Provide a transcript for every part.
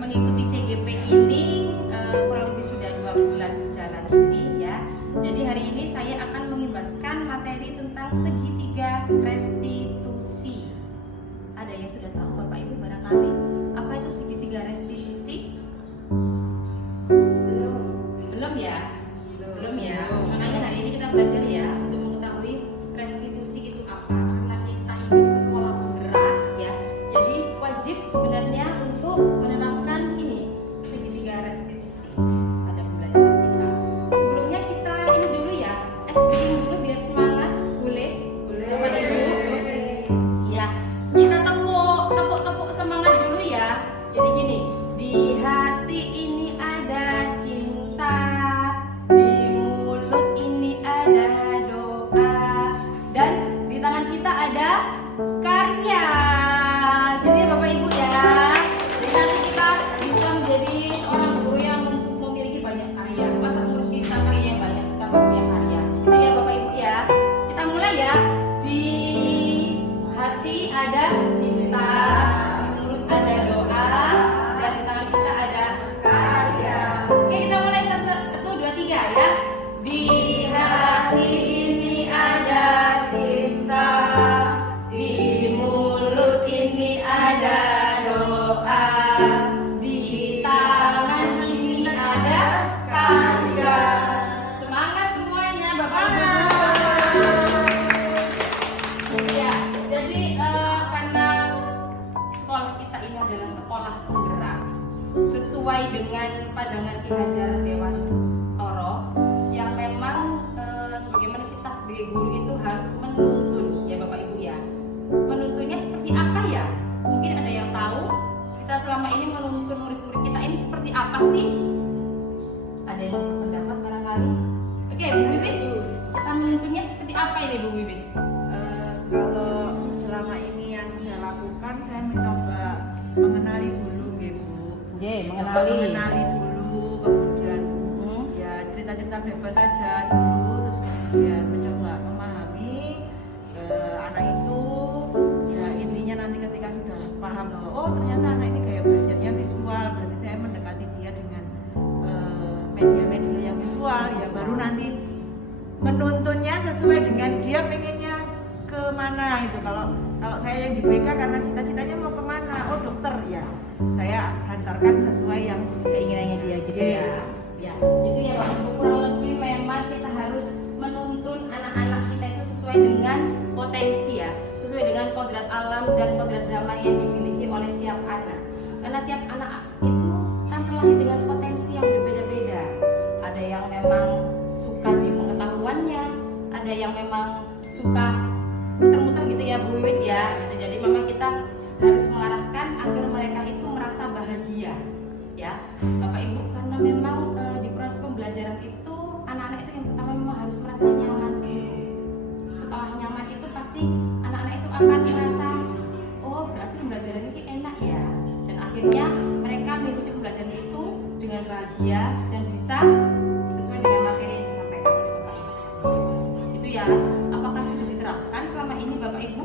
mengikuti CGP ini kurang lebih sudah 2 bulan berjalan ini ya. Jadi hari ini saya akan mengimbaskan materi tentang segitiga restitusi. Ada yang sudah tahu Bapak Ibu barangkali apa itu segitiga restitusi? Belum ya? Belum ya. Makanya hari ini kita belajar ya untuk mengetahui restitusi itu apa. Karena kita ini sekolah penggerak ya. Jadi wajib sebenarnya untuk menanamkan ini segitiga restitusi pada pembelajaran kita. Sebelumnya kita ini dulu ya, speaking dulu biar semangat. Boleh? Bapak Ibu? Ya. Kita tepuk semangat dulu ya. Jadi gini, di hati ini ada cinta, di mulut ini ada doa, dan di tangan kita ada karya. Jadi ya Bapak Ibu ya. Jadi nanti kita bisa menjadi seorang guru yang memiliki banyak karya. Masa mulut kita karya yang banyak, kita nggak punya karya. Gitu ya Bapak Ibu ya. Kita mulai ya. Di hati ada cinta, di mulut ada doa, dan di tangan kita ada karya. Oke, kita mulai 1, 2, 3 ya. Di hati ini ada cinta, di mulut ini ada doa, di tangan ini ada karya. Semangat semuanya Bapak Ibu. Ya, jadi karena sekolah kita ini adalah sekolah penggerak sesuai dengan pandangan Ki Hajar Dewantoro yang memang sebagaimana kita sebagai guru itu harus menuntun ya Bapak Ibu ya. Menuntunnya seperti apa ya? Mungkin ada yang tahu kita selama ini menuntun murid-murid kita ini seperti apa sih? Ada yang berpendapat barangkali? Oke, Bu Wiwin, kita menuntunnya seperti apa ini Bu Wiwin? Kalau selama ini yang saya lakukan, saya mencoba mengenali dulu, Bu. Mengenali dulu, kemudian ya cerita-cerita bebas saja dulu, terus kemudian mencoba memahami anak itu. Ya intinya nanti ketika sudah paham bahwa oh ternyata anak ini gaya belajarnya visual, berarti saya mendekati dia dengan media-media yang visual, ya baru nanti menuntunnya sesuai dengan dia pengennya kemana itu. Kalau saya yang di BK karena cita-citanya mau kemana, oh dokter ya, saya hantarkan sesuai yang Keinginannya dia gitu ya. Ya, itu ya Bapak Ibu, kurang lebih memang kita harus menuntun anak-anak kita itu sesuai dengan potensi ya, sesuai dengan kodrat alam dan kodrat zaman yang dimiliki oleh tiap anak. Karena tiap anak itu kan terlahir dengan potensi yang berbeda-beda. Ada yang memang suka di pengetahuannya, ada yang memang suka muter-muter gitu ya Bu Wiwit ya. Gitu. Jadi memang kita harus mengarahkan agar mereka itu merasa bahagia ya Bapak Ibu, karena memang di proses pembelajaran itu anak-anak itu yang pertama memang harus merasa nyaman dulu. Setelah nyaman itu pasti anak-anak itu akan merasa oh berarti pembelajaran ini enak ya, dan akhirnya mereka mengikuti pembelajaran itu dengan bahagia dan bisa sesuai dengan materi yang disampaikan oleh Bapak Ibu. Itu ya, apakah sudah diterapkan selama ini Bapak Ibu?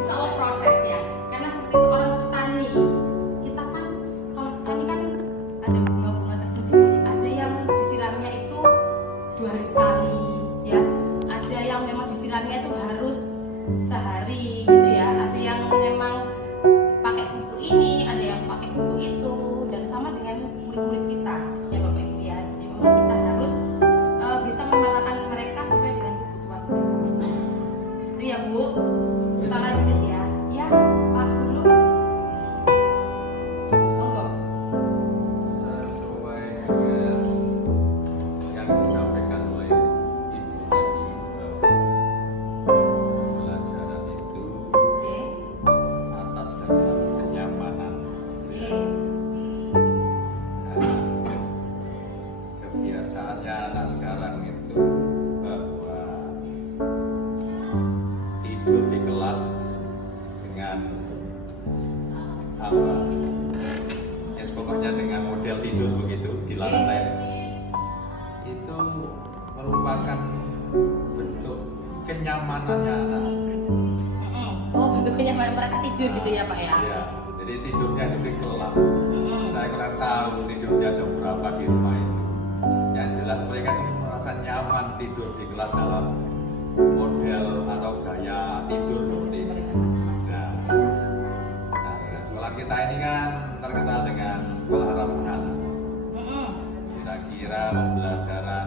Insya Allah proses ya. Karena seperti seorang petani, kita kan kalau petani kan ada bunga-bunga tersendiri. Ada yang disiramnya itu 2 hari sekali ya. Ada yang memang disiramnya itu harus sehari gitu ya. Ada yang memang pakai pupuk ini, ada yang pakai pupuk itu, dan sama dengan murid-murid kita ya Bapak Ibu ya. Jadi memang kita harus bisa mematakan mereka sesuai dengan kebutuhan mereka masing-masing. Itu ya Bu. Kita lanjut ya. Ya, Pak dulu. Monggo. Sesuai dengan yang disampaikan oleh Ibu tadi, pembelajaran itu Oke. atas dasar kenyamanan. Nah, kebiasaannya anak sekarang itu bahwa tidur di kelas dengan apa? Ya pokoknya dengan model tidur begitu di lantai. Itu merupakan bentuk kenyamanannya anak. Oh, bentuk kenyamanan mereka tidur gitu ya Pak ya. Ya, jadi tidur tahu tidurnya jam berapa di rumah itu. Yang jelas mereka itu merasa nyaman tidur di kelas dalam model atau gaya tidur seperti ini. Nah, sekolah kita ini kan terkenal dengan sekolah ramah anak. Kira-kira pembelajaran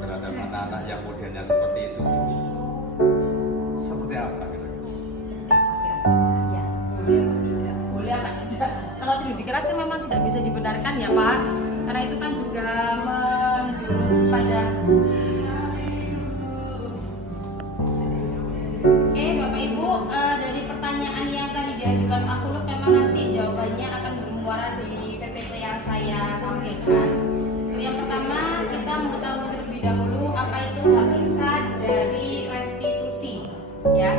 terhadap anak-anak yang modelnya seperti itu seperti apa kira-kira? Ya, boleh apa tidak? Boleh apa tidak? Kalau tidur di kelas kan memang tidak bisa dibenarkan ya Pak, karena itu kan juga menjurus pada. Oke Bapak Ibu, dari pertanyaan yang tadi diajukan Pak Khulud memang nanti jawabannya akan bermuara di PPT yang saya tampilkan. Untuk yang pertama kita mengetahui terlebih dahulu apa itu hakikat dari restitusi, ya.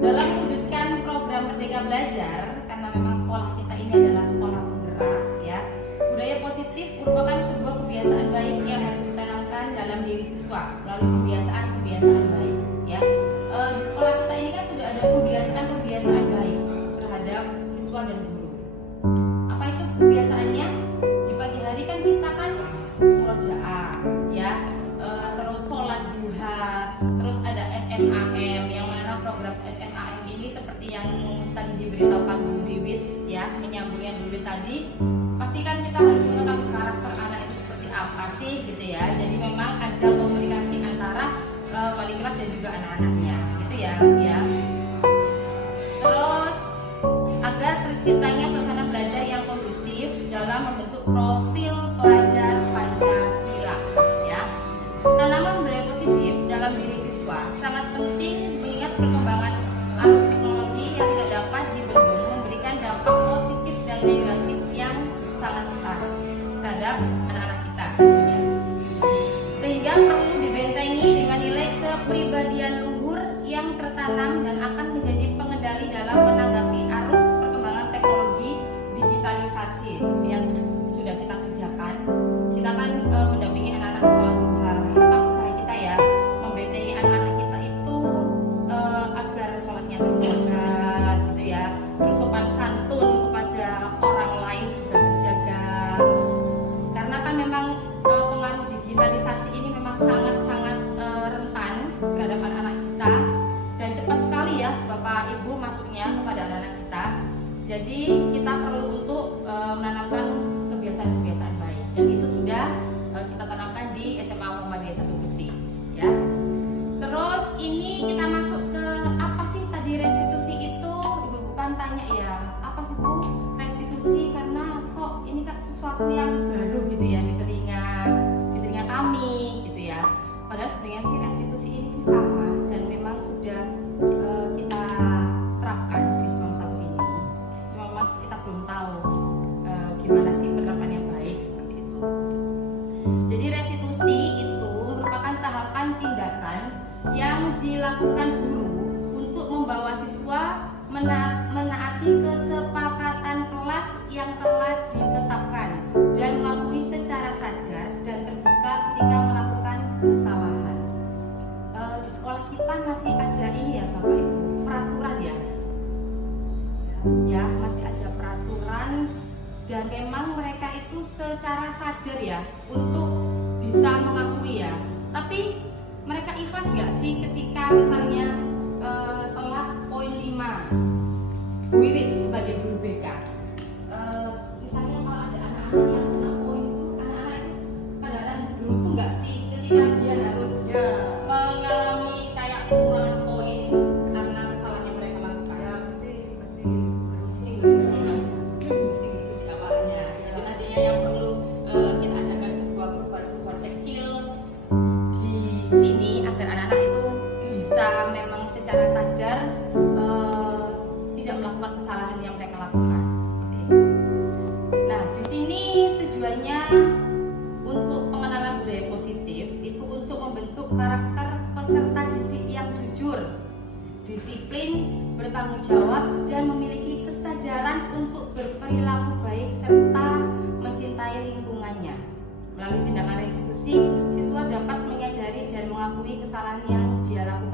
Dalam mewujudkan program Merdeka Belajar, karena memang sekolah kita ini adalah sekolah penggerak, ya. Budaya positif merupakan sebuah kebiasaan baik yang harus ditanamkan dalam diri siswa melalui kebiasaan baik, ya. Di sekolah kita ini kan sudah ada kebiasaan baik terhadap siswa dan guru. Apa itu kebiasaannya? Di pagi hari kan kita kan murojaah, ya, terus sholat duha, terus ada SMAM, yang mana program SMAM ini seperti yang tadi diberitahukan Bu Wiwit, ya, menyambung yang dulu tadi. Pastikan kita harus mengetahui karakter anak itu seperti apa sih, gitu ya. Jadi memang ajang komunikasi antara wali kelas dan juga anak-anaknya, gitu ya, ya. Terus agar terciptanya suasana belajar yang kondusif dalam membentuk profil pelajar Pancasila, ya. Tanaman budaya positif dalam diri siswa sangat penting mengingat perkembangan arus teknologi yang tidak dapat dibendung memberikan dampak positif dan negatif yang sangat besar terhadap anak-anak kita, ya. Sehingga perlu dibentengi dengan nilai kepribadian luhur yang tertanam dan akan menjadi pengendali dalam menanggapi arus perkembangan teknologi digitalisasi seperti yang sudah kita kerjakan. Kita kan mendampingi anak-anak sholat duha. Itu kan usaha kita ya, membentengi anak-anak kita itu agar sholatnya terjaga, gitu ya. Terus sopan santun kepada orang lain juga terjaga. Karena kan memang pengaruh digitalisasi ini memang sangat-sangat rentan terhadap anak-anak kita, dan cepat sekali ya Bapak Ibu masuknya kepada anak-anak kita. Jadi kita perlu untuk menanamkan kebiasaan-kebiasaan baik, dan itu sudah kita tanamkan di SMA Muhammadiyah 1 Besi, ya. Terus ini kita masuk ke apa sih tadi restitusi itu? Ibu bukan tanya ya, apa sih Bu restitusi, karena kok ini kan sesuatu yang baru gitu ya di telinga kami, gitu ya. Padahal sebenarnya sih restitusi ini sih sama dan memang sudah kita terapkan di semester 1 ini. Cuma memang kita belum tahu gimana sih penerapan yang baik seperti itu. Jadi restitusi itu merupakan tahapan tindakan yang dilakukan guru untuk membawa siswa menaati kesepakatan kelas yang telah ditetapkan dan mengakui secara sadar dan terbuka ketika melakukan kesalahan. Di sekolah kita masih ada ini ya Bapak Ibu, peraturan ya. Ya, masih ada peraturan, dan memang mereka itu secara sadar ya untuk bisa mengakui ya. Tapi mereka ikhlas nggak sih ketika misalnya telat poin 5 Wiwit sebagai guru BK, misalnya kalau ada anak-anak yang kena poin itu, anak-anak itu kadang-kadang beruntung nggak sih ketika dia harus mengalami kayak pengurangan poin karena kesalahan yang mereka lakukan? Ya, mesti gitu di awalnya. Itu nantinya yang perlu kita adakan sebuah perubahan kecil di sini agar anak-anak itu bisa memang secara sadar tidak melakukan kesalahan yang mereka lakukan, seperti itu. Nah, di sini tujuannya untuk pengenalan budaya positif itu untuk membentuk karakter peserta didik yang jujur, disiplin, bertanggung jawab, dan memiliki kesadaran untuk berperilaku baik serta mencintai lingkungannya. Melalui tindakan restitusi, siswa dapat menyadari dan mengakui kesalahan yang dia lakukan